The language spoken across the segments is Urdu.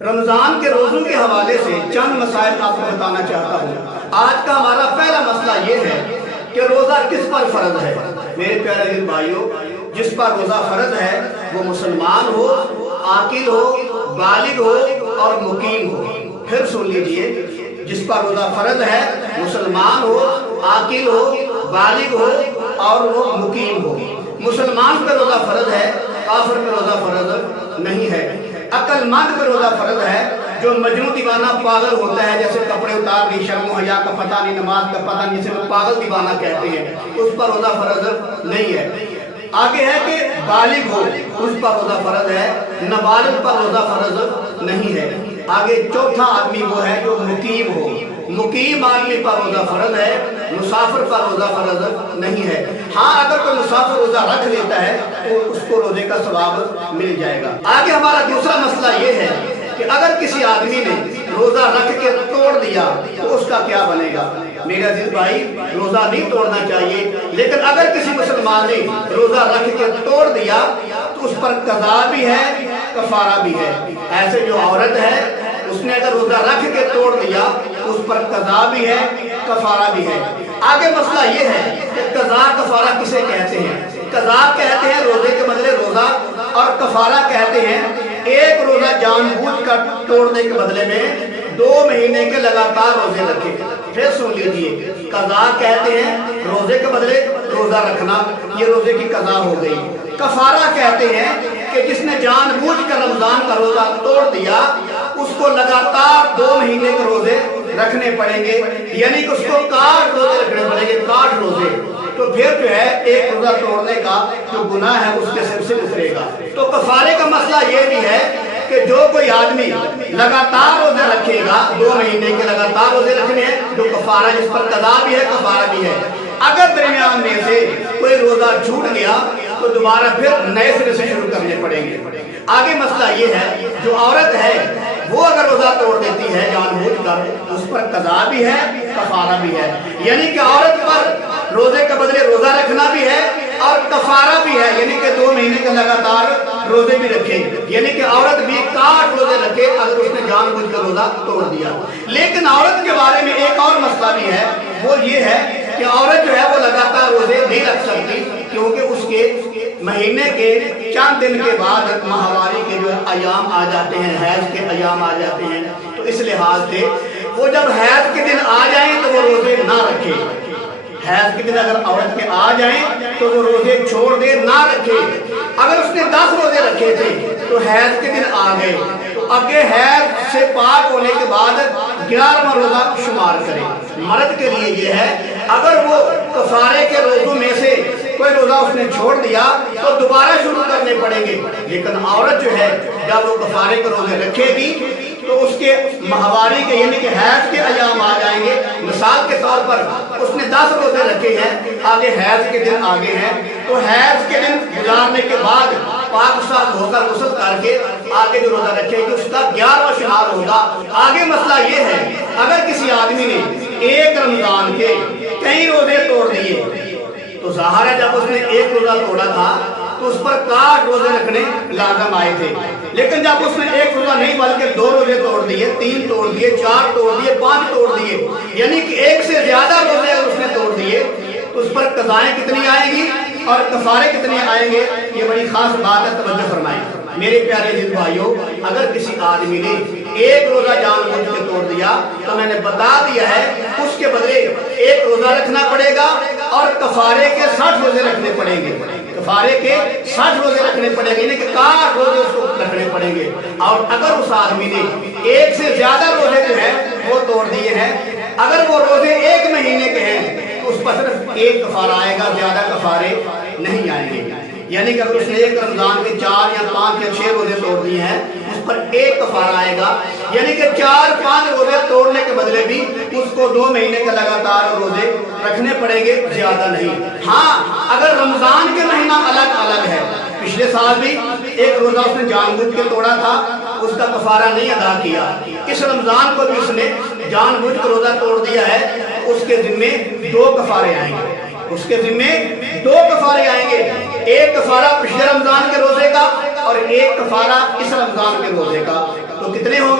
رمضان کے روزوں کے حوالے سے چند مسائل آپ کو بتانا چاہتا ہوں۔ آج کا ہمارا پہلا مسئلہ یہ ہے کہ روزہ کس پر فرض ہے۔ میرے پیارے دین بھائیوں، جس پر روزہ فرض ہے وہ مسلمان ہو، عاقل ہو، بالغ ہو اور مقیم ہو۔ پھر سن لیجئے، جس پر روزہ فرض ہے مسلمان ہو، عاقل ہو، بالغ ہو اور وہ مقیم ہو۔ مسلمان پہ روزہ فرض ہے، کافر پہ روزہ فرض نہیں ہے۔ عقل مند پہ روزہ فرض ہے، جو مجنون دیوانہ پاگل ہوتا ہے، جیسے کپڑے اتار نہیں، شرم و حیا کا پتہ نہیں، نماز کا پتہ نہیں، جسے پاگل دیوانہ کہتے ہیں، اس پر روزہ فرض نہیں ہے۔ آگے ہے کہ بالغ ہو، اس پر روزہ فرض ہے، نابالغ پر روزہ فرض نہیں ہے۔ آگے چوتھا آدمی وہ ہے جو مقیم ہو، مقیم آدمی پر روزہ فرض ہے، مسافر پر روزہ فرض نہیں ہے۔ ہاں اگر کوئی مسافر روزہ رکھ لیتا ہے تو اس کو روزے کا ثواب مل جائے گا۔ آگے ہمارا دوسرا مسئلہ یہ ہے کہ اگر کسی آدمی نے روزہ رکھ کے توڑ دیا تو اس کا کیا بنے گا۔ میرا عزیز بھائی، روزہ نہیں توڑنا چاہیے، لیکن اگر کسی مسلمان نے روزہ رکھ کے توڑ دیا تو اس پر قضا بھی ہے، کفارہ بھی ہے۔ ایسے جو عورت ہے اس نے اگر روزہ رکھ کے توڑ دیا تو اس پر قضا بھی ہے، کفارہ بھی ہے۔ آگے مسئلہ یہ ہے کہ قضا کفارہ کسے کہتے ہیں۔ قضا کہتے ہیں روزے کے بدلے روزہ، اور کفارہ کہتے ہیں ایک روزہ جان بوجھ کر توڑنے کے بدلے میں 2 مہینے کے لگاتار روزے رکھے۔ پھر سن لیجئے، قضا کہتے ہیں روزے کے بدلے روزہ رکھنا، یہ روزے کی قضا ہو گئی۔ کفارہ کہتے ہیں کہ جس نے جان بوجھ کر رمضان کا روزہ توڑ دیا اس کو لگاتار 2 مہینے کے روزے رکھنے پڑیں گے، یعنی کہ اس کو 60 روزے رکھنے پڑیں گے، 60 روزے۔ تو پھر جو ہے ایک روزہ توڑنے کا جو گناہ ہے اس کے سر سے اترے گا۔ تو کفارے کا مسئلہ یہ بھی ہے کہ جو کوئی آدمی لگاتار روزے رکھے گا، 2 مہینے کے لگاتار روزے رکھنے ہیں، جو کفارہ جس پر قضا بھی ہے، کفارہ بھی ہے۔ اگر درمیان میں سے کوئی روزہ چھوٹ گیا تو دوبارہ پھر نئے سرے سے شروع کرنے پڑیں گے۔ آگے مسئلہ یہ ہے، جو عورت ہے وہ اگر روزہ توڑ دیتی ہے جان بوجھ کر، اس پر قضا بھی ہے، کفارہ بھی ہے۔ یعنی کہ عورت پر روزے کے بدلے روزہ رکھنا بھی ہے اور کفارہ بھی ہے، یعنی کہ 2 مہینے کے لگاتار روزے بھی رکھے، یعنی کہ عورت بھی 60 روزے رکھے اگر اس نے جان بوجھ کر روزہ توڑ دیا۔ لیکن عورت کے بارے میں ایک اور مسئلہ بھی ہے، وہ یہ ہے کہ عورت جو ہے وہ لگاتار روزے نہیں رکھ سکتی، کیونکہ اس کے مہینے کے چند دن کے بعد ماہواری کے جو ایام آ جاتے ہیں، حیض کے ایام آ جاتے ہیں، تو اس لحاظ سے وہ جب حیض کے دن آ جائیں تو وہ روزے نہ رکھے۔ حیض کے دن اگر عورت کے آ جائیں تو وہ روزے چھوڑ دے، نہ رکھے۔ اگر اس نے 10 روزے رکھے تھے تو حیض کے دن آ گئے تو آگے حیض سے پاک ہونے کے بعد 11واں روزہ شمار کرے۔ مرد کے لیے یہ ہے، اگر وہ کفارے کے روزوں میں سے کوئی روزہ اس نے چھوڑ دیا تو دوبارہ شروع کرنے پڑیں گے، لیکن عورت جو ہے جب وہ کفارے کے روزے رکھے گی تو اس کے ماہواری کے یعنی کہ حیض کے ایام آ جائیں گے۔ مثال کے طور پر اس نے 10 روزے رکھے ہیں، آگے حیض کے دن آگے ہیں، تو حیض کے دن گزارنے کے بعد پاک صاف ہو کر غسل کر کے آگے جو روزہ رکھے گی اس کا 11واں شمار ہوگا۔ آگے مسئلہ یہ ہے، اگر کسی آدمی نے ایک رمضان کے کئی روزے توڑ دیے تو ظاہر ہے جب اس نے ایک روزہ توڑا تھا تو اس پر 60 روزے رکھنے لازم آئے تھے، لیکن جب اس نے ایک روزہ نہیں بلکہ 2 روزے توڑ دیے، 3 توڑ دیے، 4 توڑ دیے، 5 توڑ دیے، یعنی کہ ایک سے زیادہ روزے اگر اس نے توڑ دیے تو اس پر قضائیں کتنی آئیں گی اور کفارے کتنے آئیں گے، یہ بڑی خاص بات ہے، توجہ فرمائیں۔ میرے پیارے دل بھائیوں، اگر کسی آدمی نے ایک روزہ جان بوجھ کے توڑ دیا تو میں نے بتا دیا ہے اس کے بدلے ایک روزہ رکھنا پڑے گا اور کفارے کے 60 روزے رکھنے پڑیں گے۔ کفارے کے 60 روزے رکھنے پڑیں گے، یعنی کہ 60 روزے اس کو رکھنے پڑیں گے۔ اور اگر اس آدمی نے ایک سے زیادہ روزے جو ہیں وہ توڑ دیے ہیں، اگر وہ روزے 1 مہینے کے ہیں تو اس پر صرف ایک کفارہ آئے گا، زیادہ کفارے نہیں آئیں گے۔ یعنی کہ اگر اس نے ایک رمضان کے 4 یا 5 یا 6 روزے توڑ دیے ہیں اس پر ایک کفارہ آئے گا، یعنی کہ 4-5 روزے توڑنے کے بدلے بھی اس کو 2 مہینے کے لگاتار روزے رکھنے پڑیں گے، زیادہ نہیں۔ ہاں اگر رمضان کے مہینہ الگ الگ ہے، پچھلے سال بھی ایک روزہ اس نے جان بوجھ کے توڑا تھا، اس کا کفارہ نہیں ادا کیا، اس رمضان کو بھی اس نے جان بوجھ کے روزہ توڑ دیا ہے، اس کے ذمے 2 کفارے آئیں گے، اس کے ذمے 2 کفارے آئیں گے، ایک کفارہ پچھلے رمضان کے روزے کا اور ایک کفارہ اس رمضان کے روزے کا۔ تو کتنے ہوں گے؟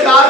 4,